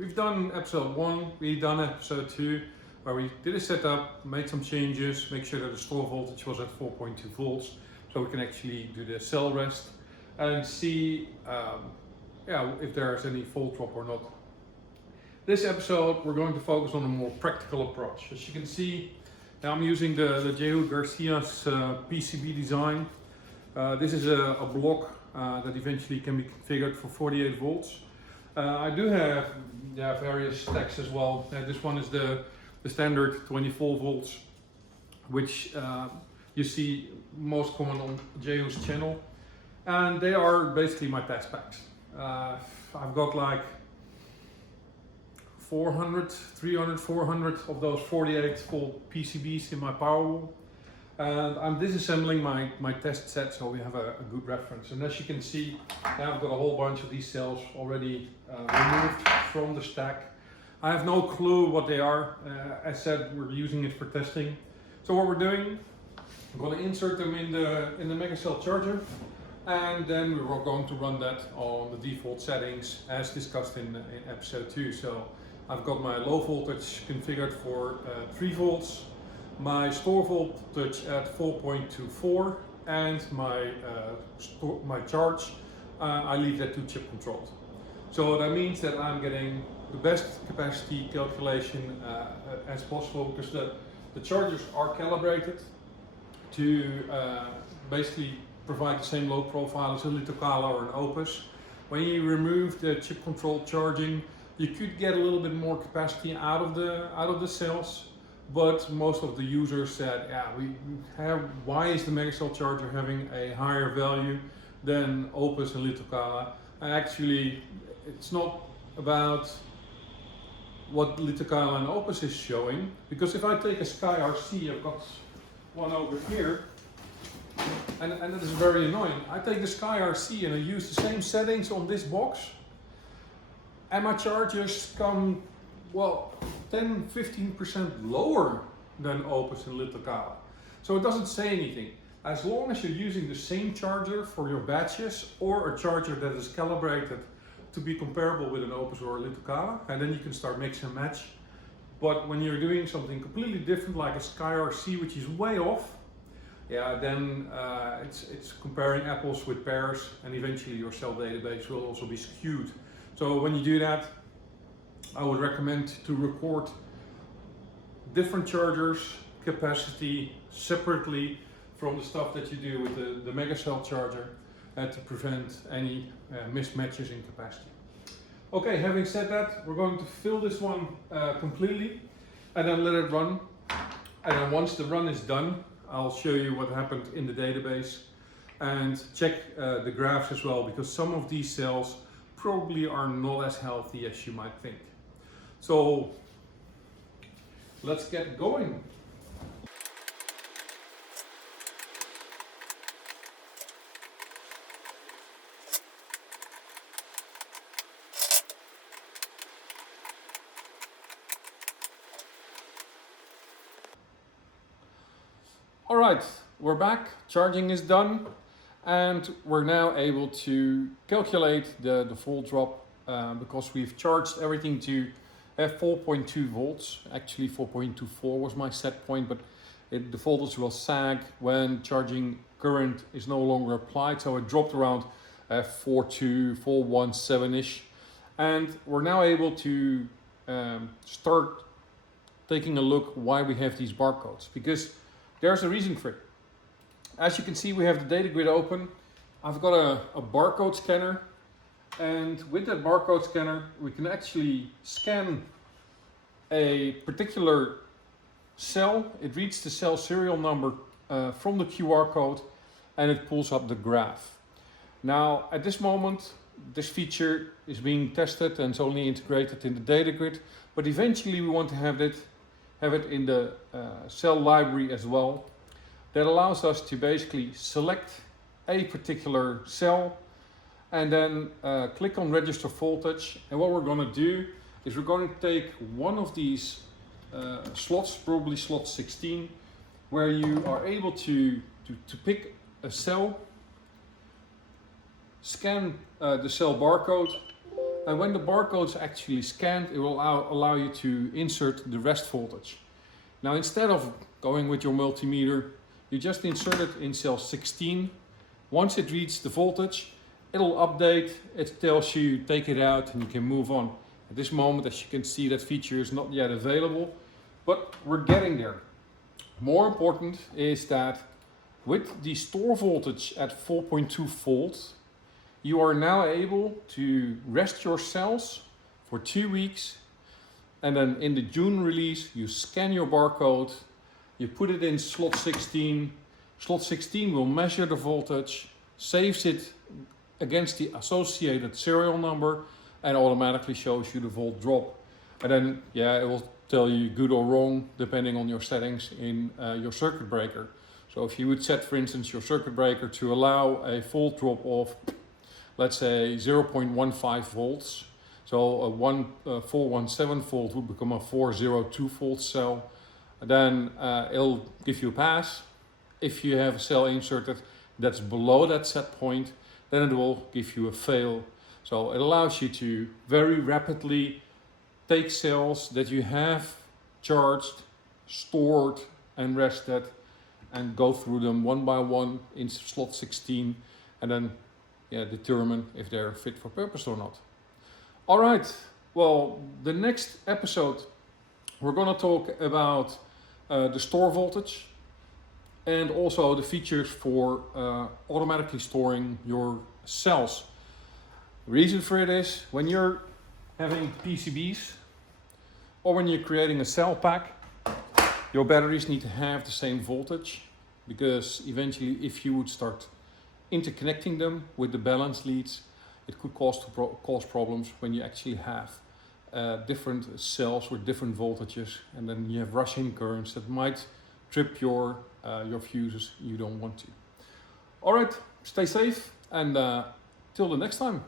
we've done episode 1, we've done episode 2, where we did a setup, made some changes, make sure that the store voltage was at 4.2 volts, so we can actually do the cell rest and see if there's any fault drop or not. This episode we're going to focus on a more practical approach. As you can see, now I'm using the Jehu Garcia's PCB design. This is a block that eventually can be configured for 48 volts. I do have various stacks as well. This one is the standard 24 volts, which you see most common on Jehu's channel. And they are basically my test packs. I've got like 300, 400 of those 48 volt PCBs in my power wall. And I'm disassembling my test set so we have a good reference. And as you can see, now I've got a whole bunch of these cells already removed from the stack. I have no clue what they are. As said, we're using it for testing. So what we're doing, I'm going to insert them in the MegaCellCharger, and then we're going to run that on the default settings as discussed in episode 2. So I've got my low voltage configured for 3 volts, my store voltage at 4.24, and my charge, I leave that to chip controlled. So that means that I'm getting the best capacity calculation as possible, because the chargers are calibrated to basically provide the same load profile as a Litokala or an Opus. When you remove the chip controlled charging, you could get a little bit more capacity out of the cells, but most of the users said, why is the MegaCellCharger having a higher value than Opus and Litokala? And actually, it's not about what Litokala and Opus is showing, because if I take a SkyRC, I've got one over here, and that is very annoying. I take the SkyRC and I use the same settings on this box, and my chargers come, well, 10-15% lower than Opus and Litokala. So it doesn't say anything. As long as you're using the same charger for your batches, or a charger that is calibrated to be comparable with an Opus or a Litokala, and then you can start mix and match. But when you're doing something completely different, like a SkyRC, which is way off, then it's comparing apples with pears, and eventually your cell database will also be skewed. So when you do that, I would recommend to record different chargers, capacity separately from the stuff that you do with the MegaCellCharger, to prevent any mismatches in capacity. Okay, having said that, we're going to fill this one completely and then let it run. And then once the run is done, I'll show you what happened in the database and check the graphs as well, because some of these cells probably are not as healthy as you might think. So let's get going. Alright, we're back, charging is done, and we're now able to calculate the volt drop because we've charged everything to 4.2 volts. Actually 4.24 was my set point, but the voltage will sag when charging current is no longer applied, so it dropped around 4.2, 4.17-ish. And we're now able to start taking a look why we have these barcodes, because there's a reason for it. As you can see, we have the data grid open. I've got a barcode scanner, and with that barcode scanner we can actually scan a particular cell. It reads the cell serial number from the QR code, and it pulls up the graph. Now at this moment this feature is being tested and it's only integrated in the data grid, but eventually we want to have it in the cell library as well. That allows us to basically select a particular cell and then click on register voltage. And what we're going to do is we're going to take one of these slots, probably slot 16, where you are able to pick a cell, scan the cell barcode, And when the barcode is actually scanned, it will allow you to insert the rest voltage. Now, instead of going with your multimeter, you just insert it in cell 16. Once it reaches the voltage, it'll update, it tells you take it out and you can move on. At this moment, as you can see, that feature is not yet available, but we're getting there. More important is that with the store voltage at 4.2 volts, you are now able to rest your cells for 2 weeks, and then in the June release, you scan your barcode, you put it in slot 16. Slot 16 will measure the voltage, saves it against the associated serial number, and automatically shows you the volt drop. And then, yeah, it will tell you good or wrong depending on your settings in your circuit breaker. So if you would set, for instance, your circuit breaker to allow a volt drop of, let's say, 0.15 volts, so a 417 volt would become a 402 volt cell, then it'll give you a pass. If you have a cell inserted that's below that set point, then it will give you a fail. So it allows you to very rapidly take cells that you have charged, stored and rested, and go through them one by one in slot 16, and then determine if they're fit for purpose or not. All right, well, the next episode we're going to talk about the store voltage and also the features for automatically storing your cells. The reason for it is when you're having PCBs or when you're creating a cell pack, your batteries need to have the same voltage, because eventually if you would start interconnecting them with the balance leads, it could cause problems when you actually have different cells with different voltages, and then you have rushing currents that might trip your fuses. You don't want to. All right, stay safe, and till the next time.